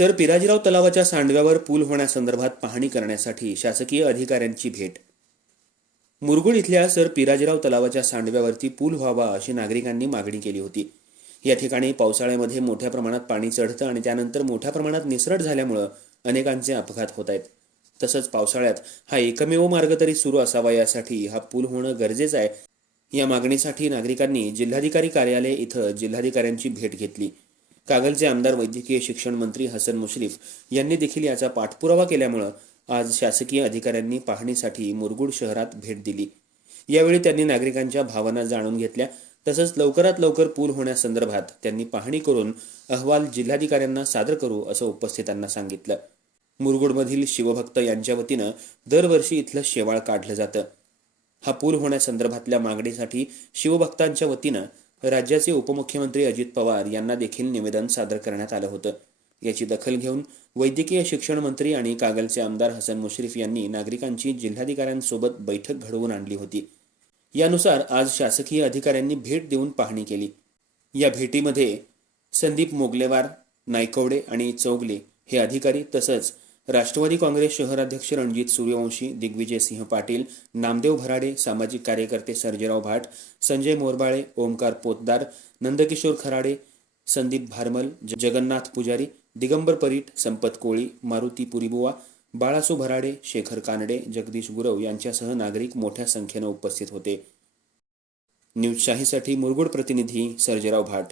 Sir पिराजीराव तलावाच्या सांडव्यावर पूल होण्यासंदर्भात पाहणी करण्यासाठी शासकीय अधिकाऱ्यांची भेट. मुरगुड इथल्या सर पिराजीराव तलावाच्या सांडव्यावरती पूल व्हावा अशी नागरिकांनी मागणी केली होती. या ठिकाणी पावसाळ्यामध्ये मोठ्या प्रमाणात पाणी चढतं आणि त्यानंतर मोठ्या प्रमाणात निसरट झाल्यामुळं अनेकांचे अपघात होत आहेत. तसंच पावसाळ्यात हा एकमेव मार्ग तरी सुरू असावा यासाठी हा पूल होणं गरजेचं आहे. या मागणीसाठी नागरिकांनी जिल्हाधिकारी कार्यालय इथं जिल्हाधिकाऱ्यांची भेट घेतली. कागलचे आमदार वैद्यकीय शिक्षण मंत्री हसन मुश्रीफ यांनी देखील याचा पाठपुरावा केल्यामुळं आज शासकीय अधिकाऱ्यांनी पाहणीसाठी मुरगुड शहरात भेट दिली. यावेळी त्यांनी नागरिकांच्या भावना जाणून घेतल्या. तसंच लवकरात लवकर पूल होण्यासंदर्भात त्यांनी पाहणी करून अहवाल जिल्हाधिकाऱ्यांना सादर करू असं उपस्थितांना सांगितलं. मुरगुडमधील शिवभक्त यांच्या वतीनं दरवर्षी इथलं शेवाळ काढलं जातं. हा पूल होण्यासंदर्भातल्या मागणीसाठी शिवभक्तांच्या वतीनं राज्याचे उपमुख्यमंत्री अजित पवार यांना देखील निवेदन सादर करण्यात आलं होतं. याची दखल घेऊन वैद्यकीय शिक्षण मंत्री आणि कागलचे आमदार हसन मुश्रीफ यांनी नागरिकांची जिल्हाधिकाऱ्यांसोबत बैठक घडवून आणली होती. यानुसार आज शासकीय अधिकाऱ्यांनी भेट देऊन पाहणी केली. या भेटीमध्ये संदीप मोगलेवार नायकवडे आणि चौगले हे अधिकारी तसंच राष्ट्रवादी काँग्रेस शहराध्यक्ष रणजित सूर्यवंशी दिग्विजय सिंह पाटील नामदेव भराडे सामाजिक कार्यकर्ते सर्जेराव भाट संजय मोरबाळे ओमकार पोतदार नंदकिशोर खराडे संदीप भारमल जगन्नाथ पुजारी दिगंबर परीट संपत कोळी मारुती पुरीबुवा बाळासू भराडे शेखर कानडे जगदीश गुरव यांच्यासह नागरिक मोठ्या संख्येनं उपस्थित होते. न्यूज शाहीसाठी मुरगुड प्रतिनिधी सर्जेराव भाट.